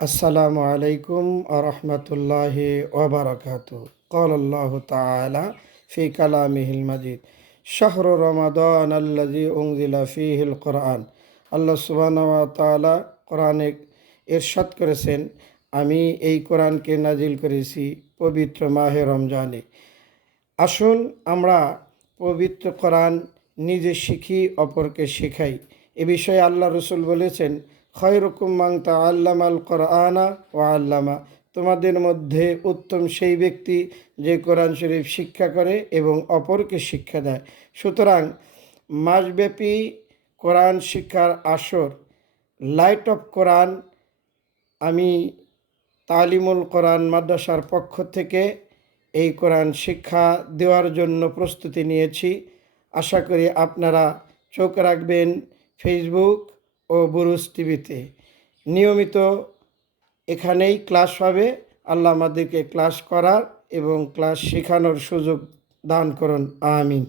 السلام عليكم ورحمة الله وبركاته قال الله تعالى في كلامه المجيد شهر رمضان الذي أنزل فيه القرآن আল্লাহ সুবহানাহু ওয়া তাআলা কোরআনে ইরশাদ করেছেন আমি এই কোরআনকে নাজিল করেছি পবিত্র মাহে রমজানে আসুন আমরা পবিত্র কোরআন নিজে শিখি অপরকে শেখাই এ বিষয়ে আল্লাহ রসুল বলেছেন খয়রকুম মাংতা আল্লাম আল কোরআনা ও আল্লামা। তোমাদের মধ্যে উত্তম সেই ব্যক্তি যে কোরআন শরীফ শিক্ষা করে এবং অপরকে শিক্ষা দেয়। সুতরাং মাসব্যাপী কোরআন শিক্ষার আসর লাইট অফ কোরআন, আমি তালিমুল কোরআন মাদ্রাসার পক্ষ থেকে এই কোরআন শিক্ষা দেওয়ার জন্য প্রস্তুতি নিয়েছি। আশা করি আপনারা চোখ রাখবেন। ফেসবুক ও বুরুজ টিভিতে। নিয়মিত এখানেই ক্লাস হবে। আল্লাহ আমাদেরকে ক্লাস করার এবং ক্লাস শেখানোর সুযোগ দান করুন। আমিন।